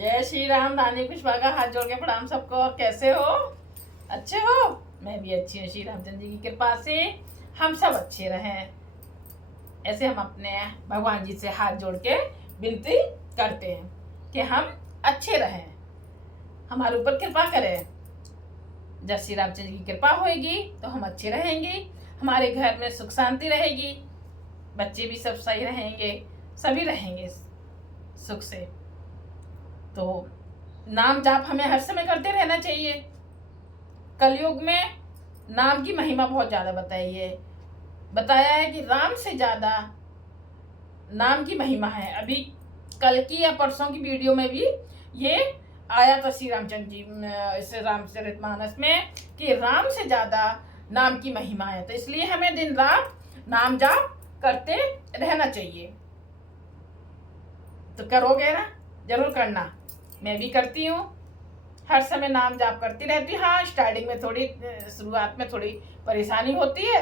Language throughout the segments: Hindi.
जय श्री राम। रानी पुष्पा का हाथ जोड़ के प्रणाम सबको। और कैसे हो? अच्छे हो? मैं भी अच्छी हूँ। श्री रामचंद्र जी की कृपा से हम सब अच्छे रहें, ऐसे हम अपने भगवान जी से हाथ जोड़ के विनती करते हैं कि हम अच्छे रहें, हमारे ऊपर कृपा करें। जब श्री रामचंद्र की कृपा होगी तो हम अच्छे रहेंगे, हमारे घर में सुख शांति रहेगी, बच्चे भी सब सही रहेंगे, सभी रहेंगे सुख से। तो नाम जाप हमें हर समय करते रहना चाहिए। कलयुग में नाम की महिमा बहुत ज़्यादा बताया है कि राम से ज़्यादा नाम की महिमा है। अभी कल की या परसों की वीडियो में भी ये आया था श्री रामचंद्र जी इस रामचरितमानस में कि राम से ज़्यादा नाम की महिमा है। तो इसलिए हमें दिन रात नाम जाप करते रहना चाहिए। तो करोगे ना? जरूर करना। मैं भी करती हूँ, हर समय नाम जाप करती रहती हूँ। हाँ, स्टार्टिंग में थोड़ी शुरुआत में थोड़ी परेशानी होती है,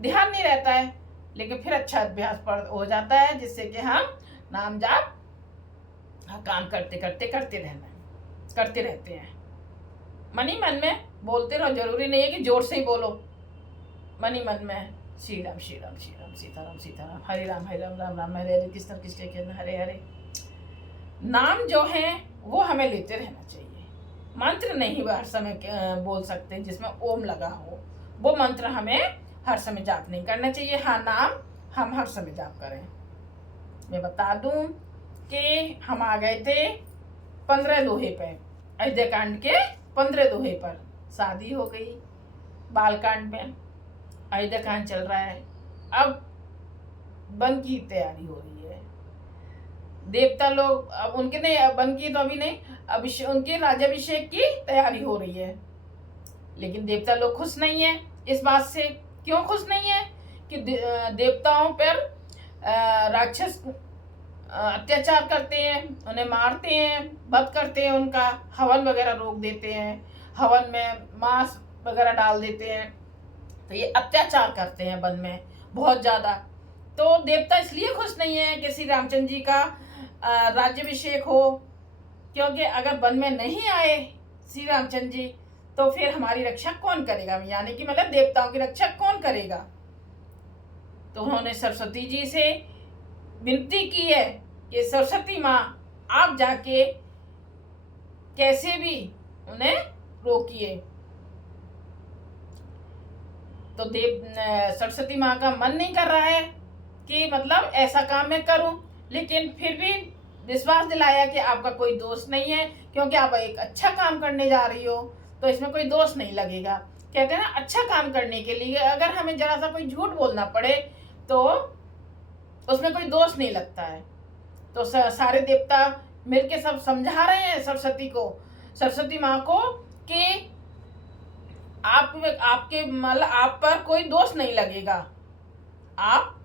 ध्यान नहीं रहता है, लेकिन फिर अच्छा अभ्यास हो जाता है, जिससे कि हम नाम जाप काम करते रहते हैं। मन ही मन में बोलते रहो, जरूरी नहीं है कि जोर से ही बोलो। मन ही मन में श्री राम श्री राम श्री राम सीताराम सीताराम, हरे राम राम राम हरे हरे, कृष्ण कृष्ण हरे हरे। नाम जो है वो हमें लेते रहना चाहिए। मंत्र नहीं हर समय बोल सकते जिसमें ओम लगा हो, वो मंत्र हमें हर समय जाप नहीं करना चाहिए। हाँ, नाम हम हर समय जाप करें। मैं बता दूं कि हम आ गए थे 15 दोहे पे, अयोध्या कांड के 15 दोहे पर। शादी हो गई, बाल कांड में अयोध्या कांड चल रहा है, अब वन की तैयारी हो रही है। देवता लोग अब उनके नहीं, वन की तो अभी नहीं, उनके राज्याभिषेक की तैयारी हो रही है। लेकिन देवता लोग खुश नहीं है इस बात से। क्यों खुश नहीं है? कि देवताओं पर राक्षस अत्याचार करते हैं, उन्हें मारते हैं, वध करते हैं, उनका हवन वगैरह रोक देते हैं, हवन में मांस वगैरह डाल देते हैं। तो ये अत्याचार करते हैं वन में बहुत ज़्यादा। तो देवता इसलिए खुश नहीं है कि श्री रामचंद्र जी का राज्याभिषेक हो, क्योंकि अगर वन में नहीं आए श्री रामचंद्र जी तो फिर हमारी रक्षा कौन करेगा, यानी कि मतलब देवताओं की रक्षा कौन करेगा। तो उन्होंने सरस्वती जी से विनती की है कि सरस्वती माँ आप जाके कैसे भी उन्हें रोकिए। तो सरस्वती माँ का मन नहीं कर रहा है कि मतलब ऐसा काम मैं करूं, लेकिन फिर भी विश्वास दिलाया कि आपका कोई दोष नहीं है, क्योंकि आप एक अच्छा काम करने जा रही हो तो इसमें कोई दोष नहीं लगेगा। कहते हैं ना, अच्छा काम करने के लिए अगर हमें जरा सा कोई झूठ बोलना पड़े तो उसमें कोई दोष नहीं लगता है। तो सारे देवता मिलके सब समझा रहे हैं सरस्वती माँ को कि आपके मतलब आप पर कोई दोष नहीं लगेगा, आप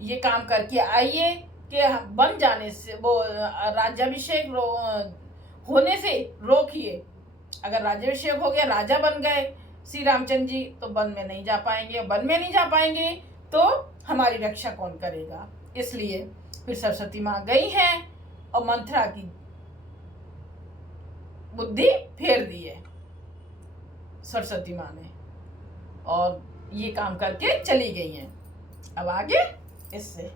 ये काम करके आइए कि बन जाने से वो राज्याभिषेक होने से रोकिए। अगर राज्याभिषेक हो गया, राजा बन गए श्री रामचंद्र जी, तो वन में नहीं जा पाएंगे। वन में नहीं जा पाएंगे तो हमारी रक्षा कौन करेगा। इसलिए फिर सरस्वती माँ गई हैं और मंत्रा की बुद्धि फेर दी है सरस्वती माँ ने, और ये काम करके चली गई हैं। अब आगे इससे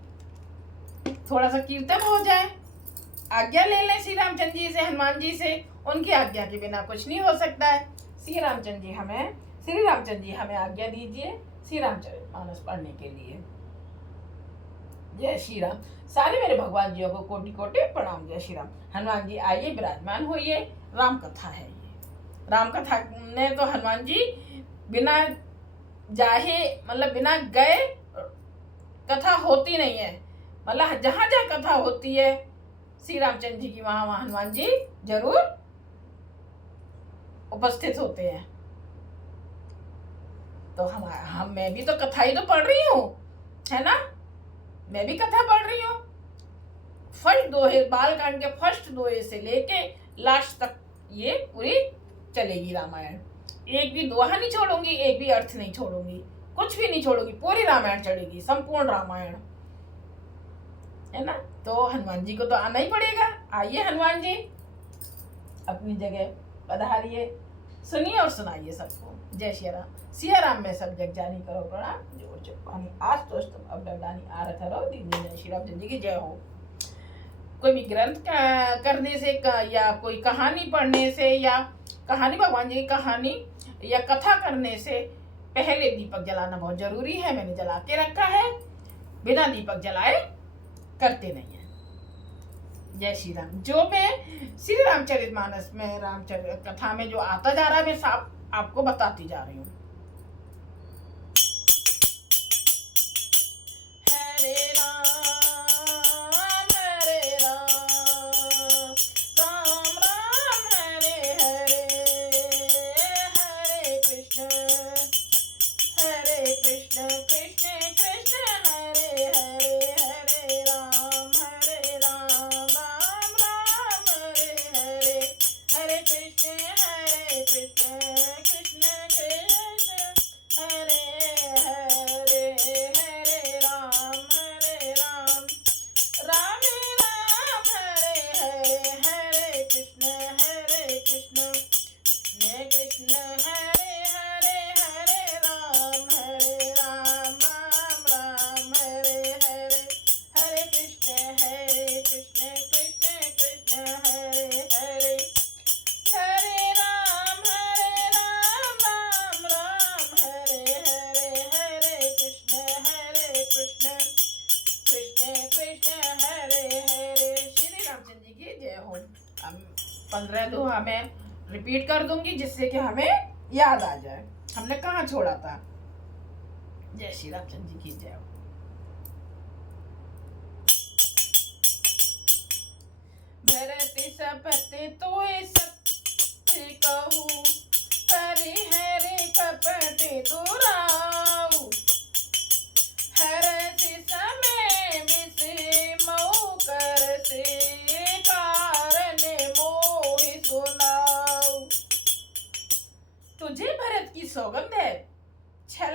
थोड़ा सा कीर्तन हो जाए, आज्ञा ले लें श्री रामचंद्र जी से, हनुमान जी से। उनकी आज्ञा के बिना कुछ नहीं हो सकता है। श्री रामचंद्र जी हमें आज्ञा दीजिए श्री रामचरितमानस पढ़ने के लिए। जय श्री राम। सारे मेरे भगवान जियों को कोटि कोटि प्रणाम। जय श्री राम। हनुमान जी आइए, विराजमान होइए। राम कथा है ये। राम कथा ने तो हनुमान जी बिना जाहे मतलब बिना गए कथा होती नहीं है। मतलब जहाँ जहाँ कथा होती है श्री रामचंद्र जी की, वहाँ हनुमान जी जरूर उपस्थित होते हैं। तो मैं भी तो कथा ही तो पढ़ रही हूँ, है ना? मैं भी कथा पढ़ रही हूँ। फर्स्ट दोहे, बालकांड के फर्स्ट दोहे से लेके लास्ट तक ये पूरी चलेगी रामायण। एक भी दोहा नहीं छोड़ूंगी, एक भी अर्थ नहीं छोड़ूंगी, कुछ भी नहीं छोड़ूंगी, पूरी रामायण चलेगी, संपूर्ण रामायण, है ना? तो हनुमान जी को तो आना ही पड़ेगा। आइए हनुमान जी, अपनी जगह पधारिए, सुनिए और सुनाइए सबको। जय श्री राम। सिया राम में सब जग जानी करो प्रणाम, जोड़ चुपानी आज तो तुम अब डरदानी आ रखा रहो दिन। जय श्री राम, जिंदगी जय हो। कोई भी ग्रंथ करने से या कोई कहानी पढ़ने से या कहानी, भगवान जी की कहानी या कथा करने से पहले दीपक जलाना बहुत जरूरी है। मैंने जला के रखा है, बिना दीपक जलाए करते नहीं है। जय श्री राम। जो मैं श्री रामचरितमानस में रामचरित कथा में जो आता जा रहा है, मैं आपको बताती जा रही हूँ। हरे राम हरे राम, राम राम हरे हरे, हरे कृष्ण कृष्ण कृष्ण हरे हरे, हरे राम राम राम हरे हरे, हरे कृष्ण कृष्ण कृष्ण हरे हरे, हरे राम राम राम हरे हरे, हरे कृष्ण कृष्ण हरे हरे, हरे राम राम राम हरे हरे, हरे कृष्ण कृष्ण कृष्ण हरे हरे, हरे राम राम राम हरे हरे, हरे कृष्ण कृष्ण कृष्ण हरे हरे। श्री रामचंद्र जी की जय हो। हम 15 दोहा में रिपीट कर दूंगी जिससे कि हमें याद आ जाए हमने कहाँ छोड़ा था। जय श्री रामचंद्र जी की जय हो। भरत सपते तो सत्य कहूँ, हरि कपट दुराऊ, हर समय विषमऊ कर से कारण मोहि सुनाऊ। तुझे भरत की सौगंध है, छल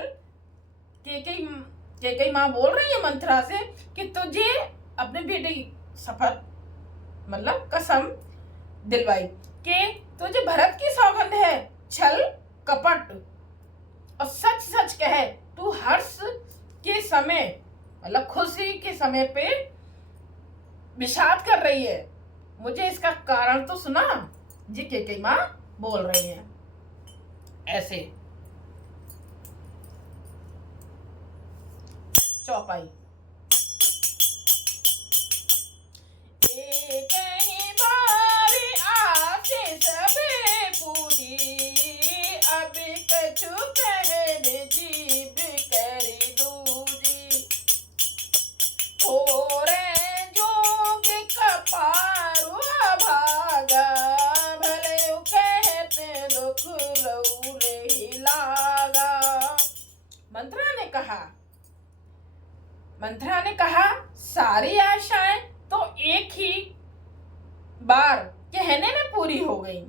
केकई माँ बोल रही है मंथरा से कि तुझे अपने बेटे की शपथ मतलब कसम दिलवाई कि तुझे भरत की सौगंध है, छल कपट और सच सच कहे, तू हर्ष के समय मतलब खुशी के समय पे विषाद कर रही है, मुझे इसका कारण तो सुना। जी केकई माँ बोल रही है ऐसे। चौपाई। एक ही बारी आसे सबे पूरी, अब कछु कहे जीव करी दूरी, थोरे जोग कपारु भागा, भले कहते दुख रौरे ही लागा। मंथरा ने कहा सारी आशाएं तो एक ही बार कहने में पूरी हो गई।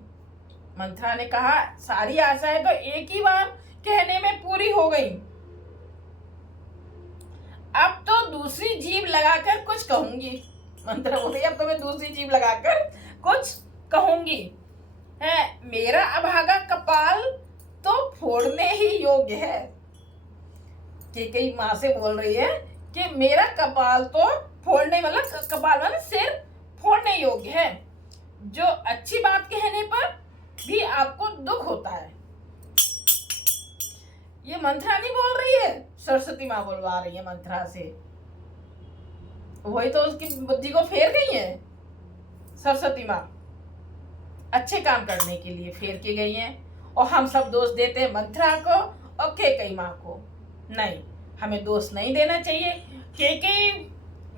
मंथरा ने कहा सारी आशाएं तो एक ही बार कहने में पूरी हो गई, अब तो दूसरी जीभ लगाकर कुछ कहूंगी। मंथरा बोली अब तो मैं दूसरी जीभ लगाकर कुछ कहूंगी। है मेरा अभागा कपाल तो फोड़ने ही योग्य है। केकई माँ से बोल रही है कि मेरा कपाल तो फोड़ने मतलब कपाल मतलब सिर फोड़ने योग्य है, जो अच्छी बात कहने पर भी आपको दुख होता है। ये मंथरा नहीं बोल रही है, सरस्वती माँ बोलवा रही है मंथरा से। वही तो उसकी बुद्धि को फेर गई है सरस्वती माँ, अच्छे काम करने के लिए फेर के गई हैं। और हम सब दोष देते हैं मंथरा को और केकई माँ को। नहीं, हमें दोष नहीं देना चाहिए। केकई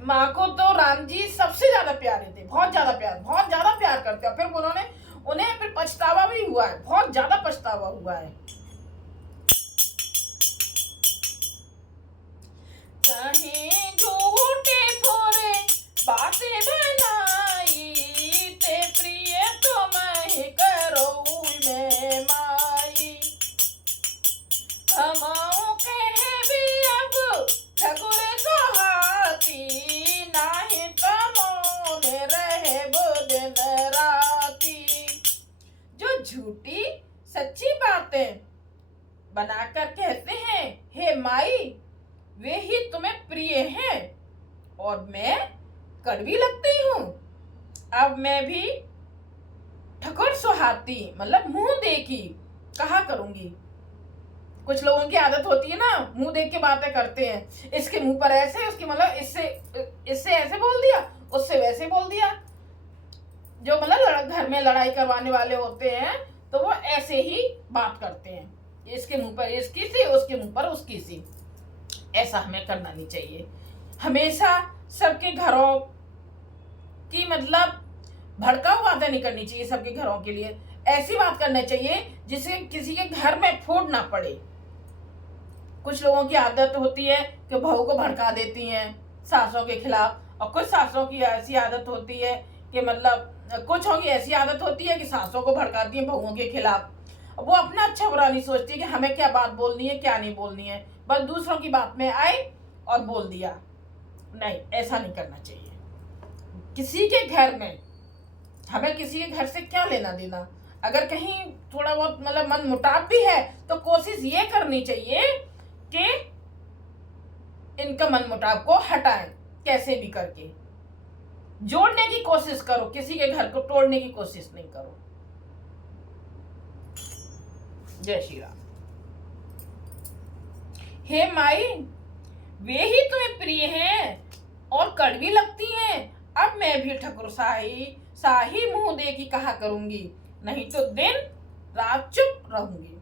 माँ को तो राम जी सबसे ज्यादा प्यारे थे, बहुत ज्यादा प्यार करते हैं। फिर उन्हें फिर पछतावा भी हुआ है, बहुत ज्यादा पछतावा हुआ है। कहीं झूठे फोरे बातें बनाई, ते प्रिय तुम ही करो में माई, हमाओ कहे भी अब ठकुर सुहाती, नाही तमोने रहे दिन राती। झूठी सच्ची बातें बनाकर कहते हैं, हे माई वे ही तुम्हें प्रिय हैं और मैं कड़वी लगती हूँ। अब मैं भी ठकुर सुहाती मतलब मुंह देखी कहा करूंगी। कुछ लोगों की आदत होती है ना, मुंह देख के बातें करते हैं, इसके मुंह पर ऐसे, उसकी मतलब इससे ऐसे बोल दिया, उससे वैसे बोल दिया। जो मतलब घर में लड़ाई करवाने वाले होते हैं तो वो ऐसे ही बात करते हैं, इसके मुंह पर इसकी सी, उसके मुंह पर उसकी सी। ऐसा हमें करना नहीं चाहिए। हमेशा सबके घरों की मतलब भड़काऊ बातें नहीं करनी चाहिए। सबके घरों के लिए ऐसी बात करना चाहिए जिससे किसी के घर में फूट ना पड़े। कुछ लोगों की आदत होती है कि बहू को भड़का देती हैं सासों के खिलाफ, और कुछ सासों की ऐसी आदत होती है कि मतलब कुछों की ऐसी आदत होती है कि सासों को भड़काती हैं बहुओं के खिलाफ। वो अपना अच्छा बुरा नहीं सोचती कि हमें क्या बात बोलनी है क्या नहीं बोलनी है, बस दूसरों की बात में आए और बोल दिया। नहीं, ऐसा नहीं करना चाहिए। किसी के घर में हमें किसी के घर से क्या लेना देना। अगर कहीं थोड़ा बहुत मतलब मन मुटाव भी है तो कोशिश ये करनी चाहिए कि इनका मन मुटाव को हटाएं, कैसे भी करके जोड़ने की कोशिश करो, किसी के घर को तोड़ने की कोशिश नहीं करो। जय श्री राम। हे माई वे ही तुम्हें प्रिय हैं और कड़वी लगती हैं। अब मैं भी ठकुर साही मुंह देखी कहा करूंगी, नहीं तो दिन रात चुप रहूंगी।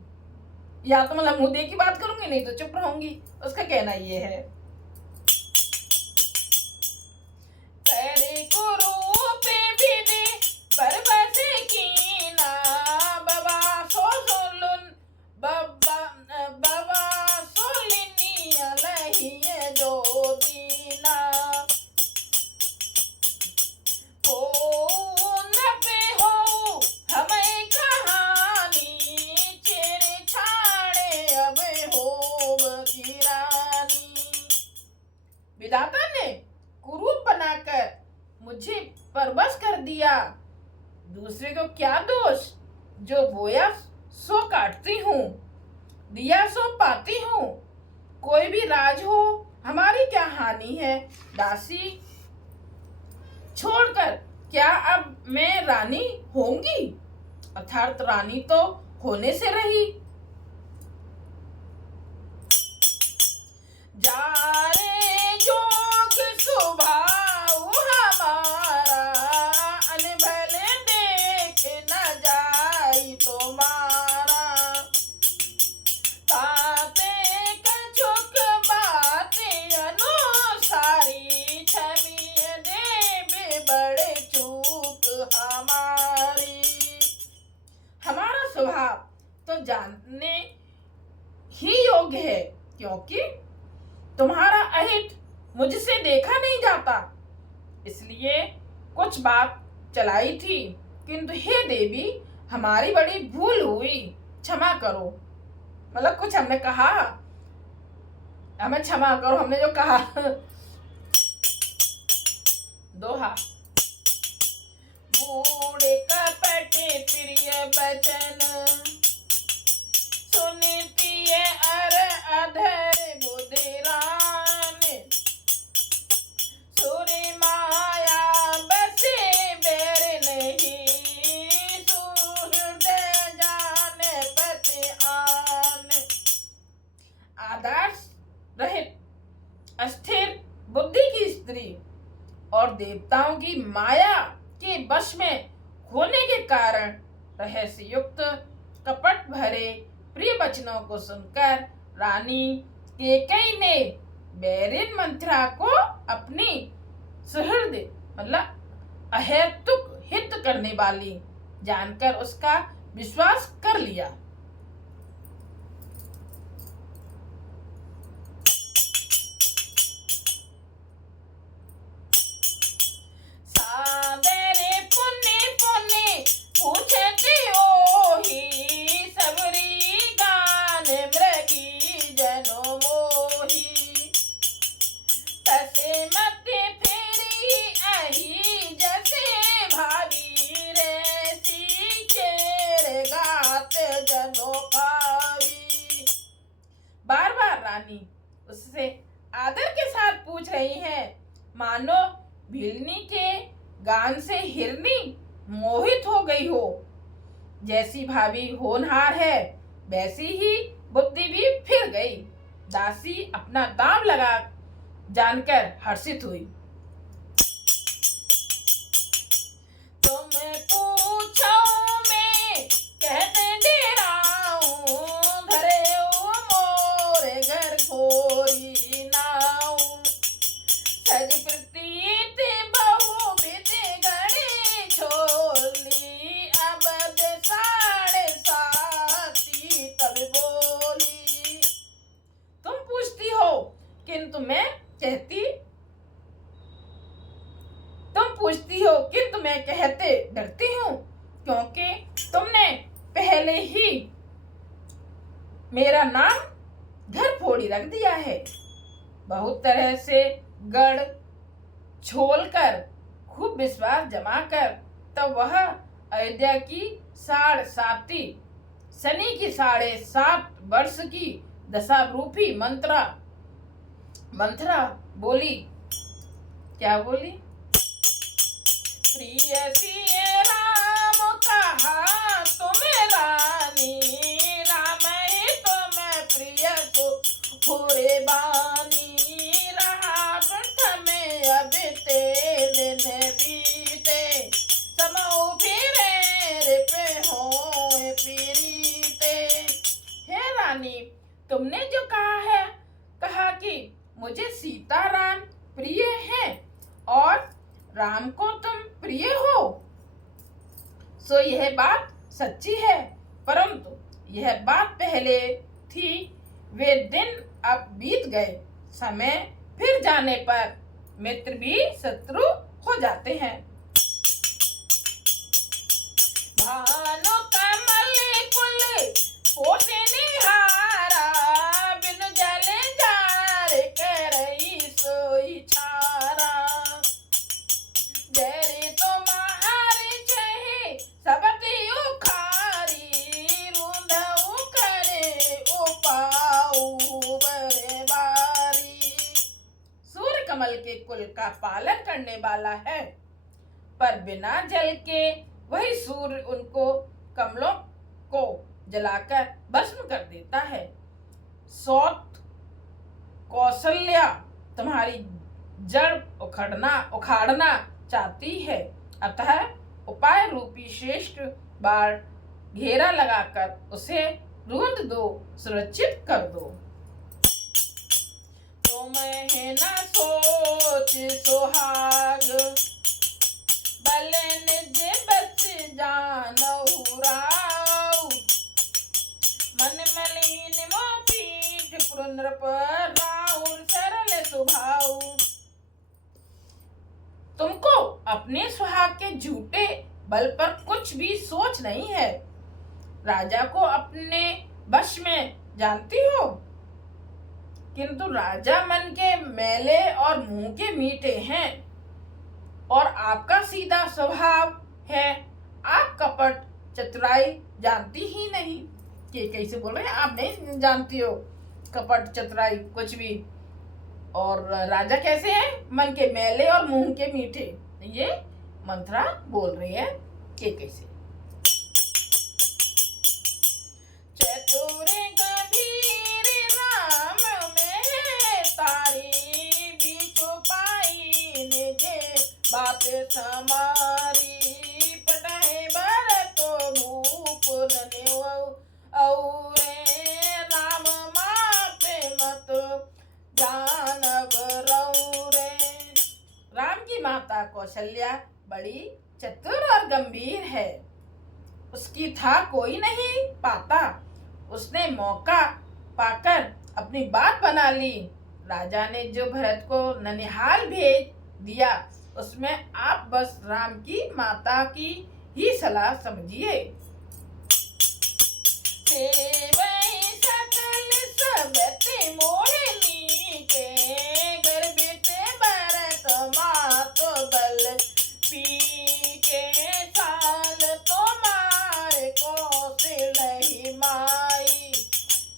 या तो मतलब मुंह देखी बात करूंगी, नहीं तो चुप रहूंगी। उसका कहना ये है, तेरे को रूपे भी दे पर बसे की ना बाबा सोलुन बाबा सोलिनी अलहिए जो दीना विधाता ने कुरूप बनाकर मुझे परवश कर दिया। दूसरे को क्या दोष, जो बोया सो काटती हूँ, दिया सो पाती हूँ। कोई भी राज हो हमारी क्या हानि है। दासी छोड़कर क्या अब मैं रानी होंगी, अर्थात रानी तो होने से रही। जा रे जोग स्वभाव हमारा, अनभले देख न जाई तुम्हारा। ताते कछुक बातें अनुसारी, क्षमिए देवे बड़े चूक हमारी। हमारा स्वभाव तो जानने ही योग्य है, क्योंकि तुम्हारा अहित मुझसे देखा नहीं जाता, इसलिए कुछ बात चलाई थी, किंतु हे देवी हमारी बड़ी भूल हुई, क्षमा करो। मतलब कुछ हमने कहा, हमें क्षमा करो, हमने जो कहा। दोहा, बूढ़े कपटे प्रिय बचन, सुनती अर अधर बुधिरान। सुरी माया बसे बैर नहीं, सुहृदय जाने पति आन। आदर्श रहित अस्थिर बुद्धि की स्त्री और देवताओं की माया के वश में होने के कारण रहस्य युक्त कपट भरे प्रिय वचनों को सुनकर रानी केकई ने बैरिन मंत्रा को अपनी सुहृद मतलब अहेतुक हित करने वाली जानकर उसका विश्वास कर लिया। सादरे पुण्य पुण्य पूछते ओही, सबरी गान मृगी जनो मोही। तसे मत फेरी अही, जैसे भागी रे सी चेर गा रानी उससे आदर के साथ पूछ रही है, मानो भीलनी के गान से हिरनी मोहित हो गई हो। जैसी भाभी होनहार है वैसी ही बुद्धि भी फिर गई। दासी अपना दाम लगा जानकर हर्षित हुई। तुम पूछो मैं कहते डेराऊं, धरे ओ मोरे घर घोरी नाऊ। सज प्रतीत बहु बीते घड़ी छोली, अब दे साढ़े साती तब बोली। तुम पूछती हो किंतु मैं कहती, तुम पूछती हो किंतु मैं कहते डरती हूँ, क्योंकि तुमने पहले ही मेरा नाम घर फोड़ी रख दिया है। बहुत तरह से गढ़ छोल कर खूब विश्वास जमा कर तब वह अयोध्या की 7.5 शनि की 7.5 वर्ष की दशा रूपी मंत्रा बोली। क्या बोली? प्रिय सिय राम कहा तुम रानी, राम ही तुम प्रिय को पूरे बानी। रहा में अब ते दिन बीते, समो फिरे पे हो पीरीते। हे रानी, तुमने जो कहा कि मुझे सीताराम प्रिय हैं और राम को तुम प्रिय हो, सो यह बात सच्ची है, परंतु यह बात पहले थी। वे दिन अब बीत गए। समय फिर जाने पर मित्र भी शत्रु हो जाते हैं। भानु कमल कुल पोसे निहारा, बिन जल जार करई सोई छारा। जरी तुम्हारी छहे सबती उखारी, रूंधऊ करे उपाऊ बरे बारी। सूर्य कमल के कुल का पालन करने वाला है, पर बिना जल के वही सूर्य उनको कमलों को जलाकर भस्म कर देता है। सौत कौशल्या तुम्हारी जड़ उखाड़ना चाहती है, अतः उपाय रूपी श्रेष्ठ बाण घेरा लगाकर उसे रूंध दो, सुरक्षित कर दो। तुम्हें न सोच सुहाग, बल निज बच जानहु राऊ। मन मलिन मोह पीठ पुरंदर पर, राहुल सरल सुभाऊ। तुमको अपने सुहाग के झूठे बल पर कुछ भी सोच नहीं है। राजा को अपने वश में जानती हो, किंतु राजा मन के मैले और मुंह के मीठे हैं, और आपका सीधा स्वभाव है। आप कपट चतुराई जानती ही नहीं। ये कैसे बोल रहे हैं? आप नहीं जानती हो कपट चतुराई कुछ भी। और राजा कैसे हैं? मन के मैले और मुंह के मीठे। ये मंत्रा बोल रही है कि कैसे। चतुर गंभीर राम में तारी, बीचो पाई निजे बात समारी। पढ़े भरत भूप और राम मापे मत जानव रौरे। राम की माता कौशल्या बड़ी चतुर और गंभीर है, उसकी था कोई नहीं पाता। उसने मौका पाकर अपनी बात बना ली। राजा ने जो भरत को ननिहाल भेज दिया, उसमें आप बस राम की माता की ही सलाह समझिए।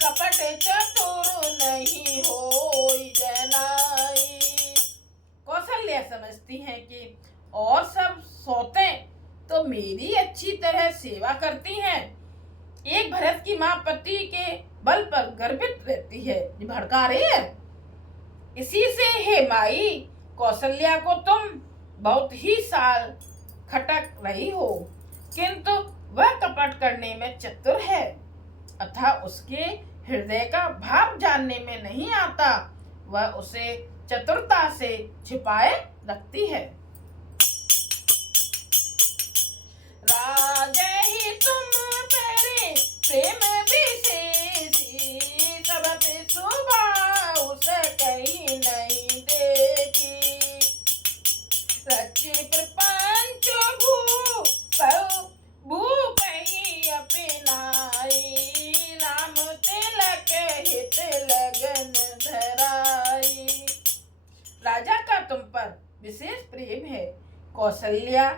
कपट चतुर नहीं समझती हैं कि और सब सौतें तो मेरी अच्छी तरह सेवा करती हैं। एक भरत की माँ पति के बल पर गर्वित रहती है। ये भड़का रही है। इसी से हे माई, कौशल्या को तुम बहुत ही साल खटक रही हो, किंतु वह कपट करने में चतुर है, अतः उसके हृदय का भाव जानने में नहीं आता। वह उसे चतुरता से छिपाए रखती है। राजे ही तुम मेरे प्रेम विशेषी, सबते सुबह उसे कहीं नहीं देखी। रची प्रपंच भूपई अपनाई, राम तिलक हित लगन धराई। राजा का तुम पर विशेष प्रेम है। कौशल्या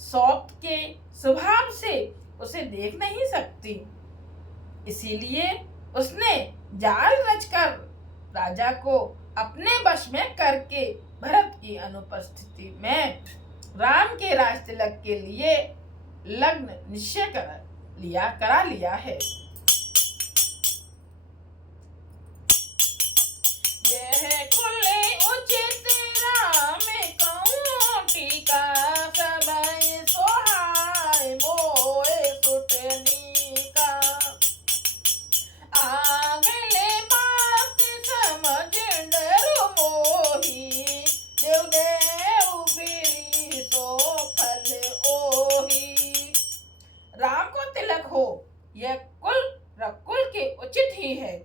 सौत के स्वभाव से उसे देख नहीं सकती, इसीलिए उसने जाल रचकर राजा को अपने वश में करके भरत की अनुपस्थिति में राम के राज तिलक के लिए लग्न निश्चय करा लिया है। यह खुले उचित राम कहूँ टीका, समय सोहाय मोए सुटनी का। आगले बात समझ डर मोही, देव देव फिरी सो फल ओही। राम को तिलक हो यह कुल रकुल के उचित ही है,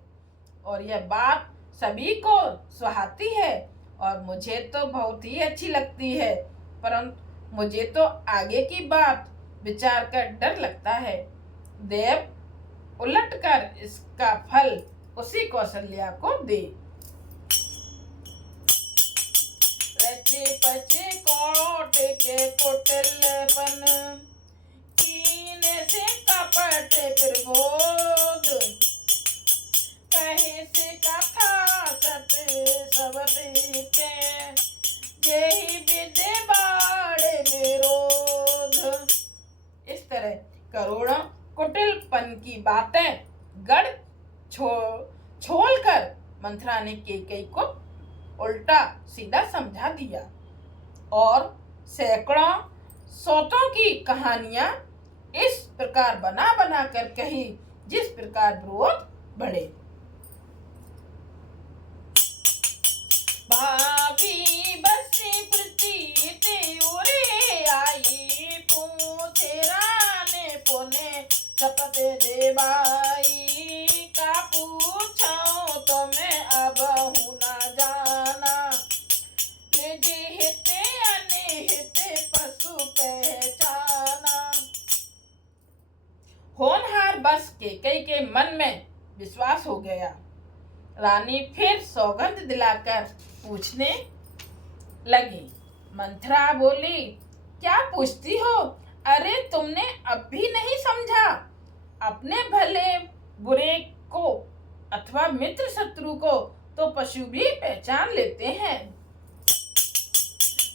और यह बात सभी को सुहाती है, और मुझे तो बहुत ही अच्छी लगती है, परंतु मुझे तो आगे की बात विचार कर डर लगता है। देव उलटकर इसका फल उसी कौशल्या को दे। रचे पचे कोट के कुटिलपन, कीन से कपट प्रबोध, कहे से कथा सत सबते के, यही विधि बाड़े विरोध। इस तरह करोड़ों कुटिलपन की बातें गढ़ छोड़कर मंथरा ने कैकेयी को उल्टा सीधा समझा दिया, और सैकड़ों सौतों की कहानियां इस प्रकार बना बना कर कही जिस प्रकार विरोध बढ़े। भाभी बसी प्रतीत उरे आई, पूछे राने पुने शपथ देवाई। का पूछो तो मैं अब हूँ ना जाना, निज हित अनिहित पशु पहचाना। होनहार बस कैकेयी के मन में विश्वास हो गया। रानी फिर सौगंध दिलाकर पूछने लगी। मंथरा बोली, क्या पूछती हो? अरे तुमने अब भी नहीं समझा? अपने भले बुरे को अथवा मित्र शत्रु को तो पशु भी पहचान लेते हैं।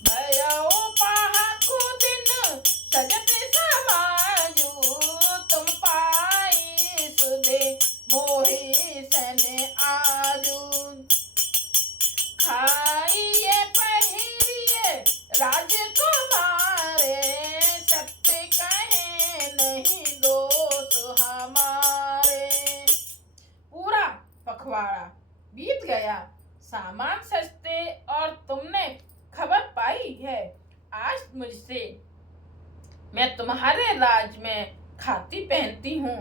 भयो पाहु दिन सजत समाजू, तुम पाई सुधे मोहि सने आजू। खाइए पहिरिए राजकुमारे, सत्य कहे नहीं दोष हमारे। पूरा पखवाड़ा बीत गया, सामान सस्ते और तुमने खबर पाई है। आज मुझसे मैं तुम्हारे राज में खाती पहनती हूँ,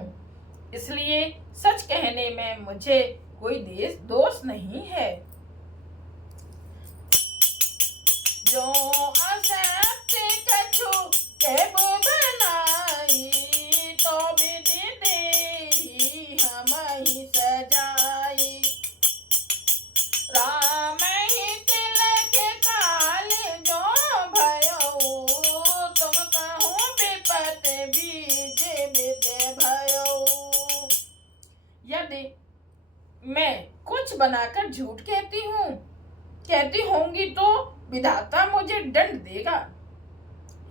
इसलिए सच कहने में मुझे कोई दोष नहीं है। जो असत्य कछु कैब बनाई, तो विधि देहि हम ही सजाई। राम ही तिलक काल जो भयो, तुम कहूँ विपत बीज विद्य भयो। यदि मैं कुछ बनाकर झूठ कहती होंगी तो विधाता मुझे दंड देगा।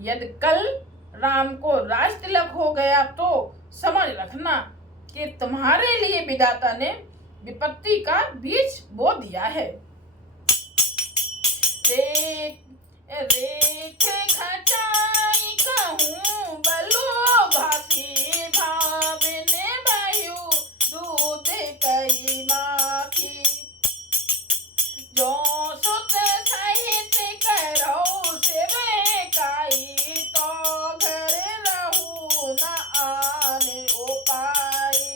यदि कल राम को राज तिलक हो गया तो समझ रखना कि तुम्हारे लिए विधाता ने विपत्ति का बीज बो दिया है। रेख खचाई कहूँ बलो भासी भावने वायु दूध कई माखी। जो सुत सहित करो सेवे काई तो घर रहू न आने उपाई।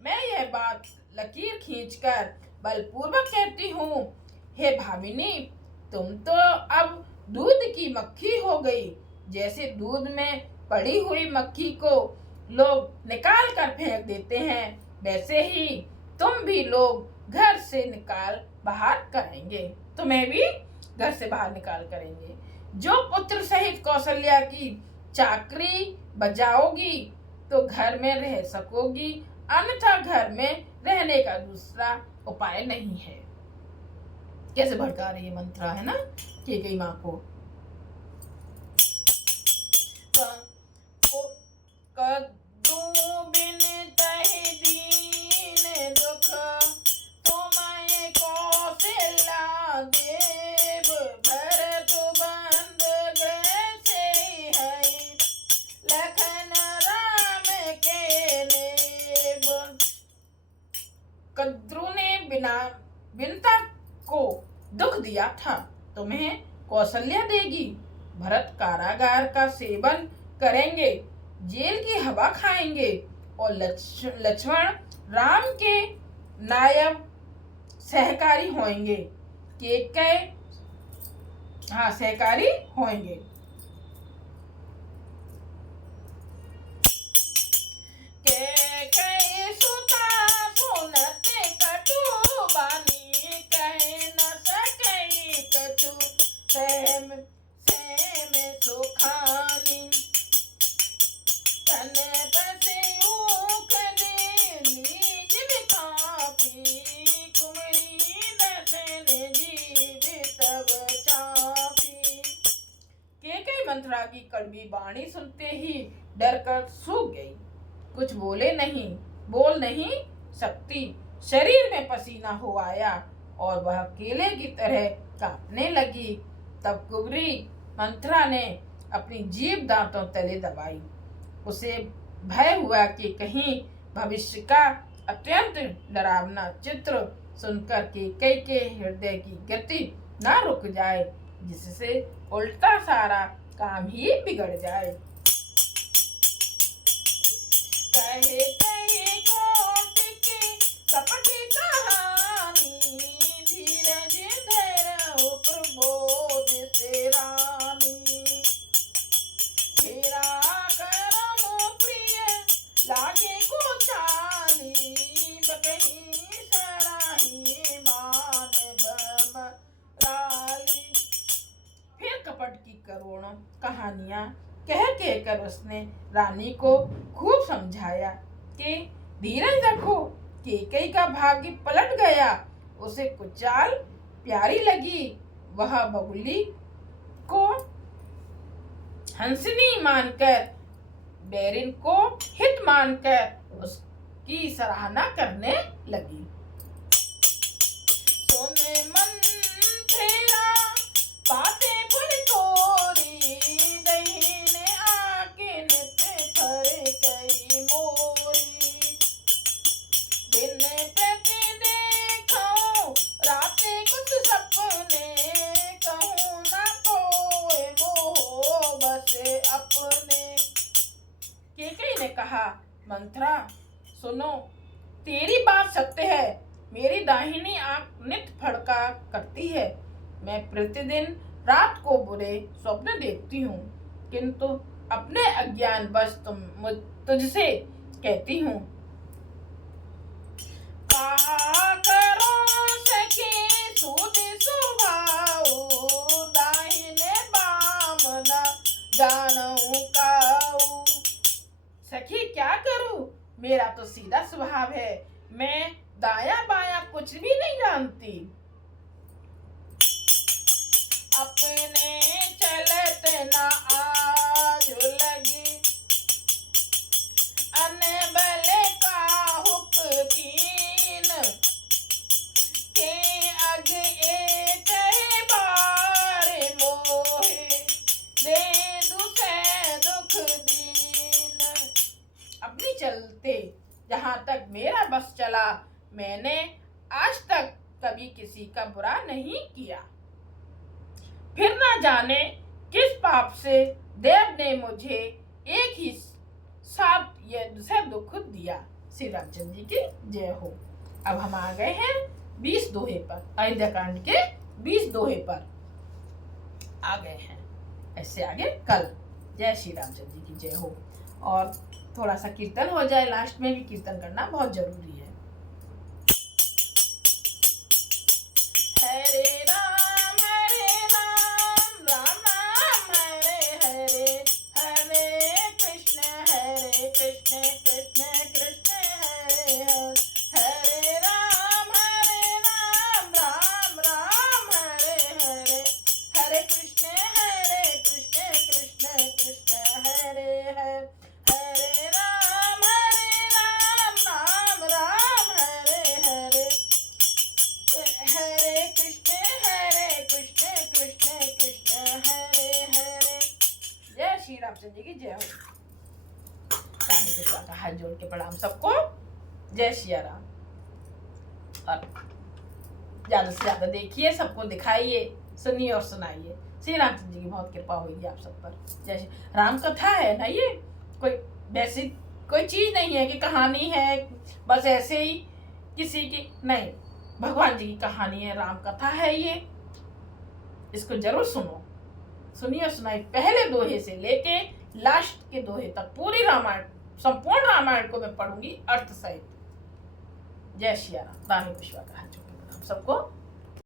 मैं यह बात लकीर खींचकर बलपूर्वक कहती हूँ, हे भामिनी, तुम तो अब दूध की मक्खी हो गई। जैसे दूध में पड़ी हुई मक्खी को लोग निकाल कर फेंक देते हैं, वैसे ही तुम भी लोग घर से निकाल बाहर करेंगे, तुम्हें भी घर से बाहर निकाल करेंगे। जो पुत्र सहित कौशल्या की चाकरी बजाओगी तो घर में रह सकोगी, अन्यथा घर में रहने का दूसरा उपाय नहीं है। कैसे भड़का रही है मंत्रा, है ना, कैकेयी माँ को। कद्दू बिन तहि दीन दुख तुम्हें कौशल्या देव। भरत बंद गृह से है लखन राम के नेब। कद्रू ने बिनता को दुख दिया था, तुम्हें कौशल्या देगी। भरत कारागार का सेवन करेंगे, जेल की हवा खाएंगे और लक्ष्मण राम के नायब सहकारी होंगे। सहकारी होंगे। मंथरा की कड़वी वाणी सुनते ही डर कर सूख गई, कुछ बोल नहीं सकती। शरीर में पसीना हो आया और वह केले की तरह कांपने लगी। तब कुबरी मंथरा ने अपनी जीभ दांतों तले दबाई। उसे भय हुआ कि कहीं भविष्य का अत्यंत डरावना चित्र सुनकर कैकेयी के हृदय की गति ना रुक जाए, जिससे उल्टा सारा काम ही बिगड़ जाए। कहे कोट की कपटी कहानी, धीरज धरो प्रबोध से रानी। फेरा करम प्रिय लागे को चाली, बकही सराही मान बमराली। फिर कपट की करोड़ों कहानियां कहकर उसने रानी को खूब समझाया कि धीरज रखो, कैकेयी का भाग्य पलट गया। उसे कुछ चाल प्यारी लगी, वह बगुली को हंसनी मानकर, बैरिन को हित मानकर उसकी सराहना करने लगी। सोने मन तेरा बातें पर तोरी, दहीने आके नित फरे कई मोरी। दिन प्रति देखो राते कुछ सपने, कहूँ ना कोई मोह बसे अपने। कैकेयी ने कहा, मंथरा सुनो, तेरी बात सत्य है। मेरी दाहिनी आंख नित फड़का करती है। मैं प्रतिदिन रात को बुरे स्वप्न देखती हूँ, किंतु अपने अज्ञानवश तुझसे कहती हूँ। कहा करो सखी सूद सुभाऊ, दाहिने बाम न जानूं काऊ। सखी क्या करूं, मेरा तो सीधा स्वभाव है, मैं दाया बाया कुछ भी नहीं जानती। अपने चलत न आज लगी, अनबल काहुक कीन, के अग एक बार मोहे, दे दुखे दुख दीन। अपनी चलते जहाँ तक मेरा बस चला, मैंने आज तक कभी किसी का बुरा नहीं किया। फिर ना जाने किस पाप से देव ने मुझे एक ही साथ ये दुख दिया। श्री रामचंद्र जी की जय हो। अब हम आ गए हैं 20 दोहे पर, अयोध्या कांड के 20 दोहे पर आ गए हैं। ऐसे आगे कल। जय श्री रामचंद्र जी की जय हो। और थोड़ा सा कीर्तन हो जाए, लास्ट में भी कीर्तन करना बहुत जरूरी है। हरे राम राम राम हरे हरे, हरे कृष्ण कृष्ण कृष्ण हरे हरे, हरे राम राम राम हरे हरे, हरे कृष्ण कृष्ण कृष्ण हरे हरे, हरे राम राम हरे हरे, हरे कृष्ण कृष्ण कृष्ण हरे हरे। जय श्री रामचंद्र जी की जय हो। रानी कृष्णा का हाथ जोड़ के प्रणाम सबको। जय श्री राम। और ज्यादा से ज्यादा देखिए, सबको दिखाइए, सुनिए और सुनाइए। श्री रामचंद्र जी की बहुत कृपा होगी आप सब पर। जय श्री राम कथा है ना, ये कोई वैसी कोई चीज नहीं है कि कहानी है बस ऐसे ही किसी की, नहीं, भगवान जी की कहानी है, राम कथा है ये। इसको जरूर सुनो, सुनिए और सुनाइए। पहले दोहे से लेके लास्ट के दोहे तक पूरी रामायण, संपूर्ण रामायण को मैं पढ़ूंगी अर्थ सहित। जय श्री राम। रानी पुष्पा का हाथ जोड़ के प्रणाम सबको।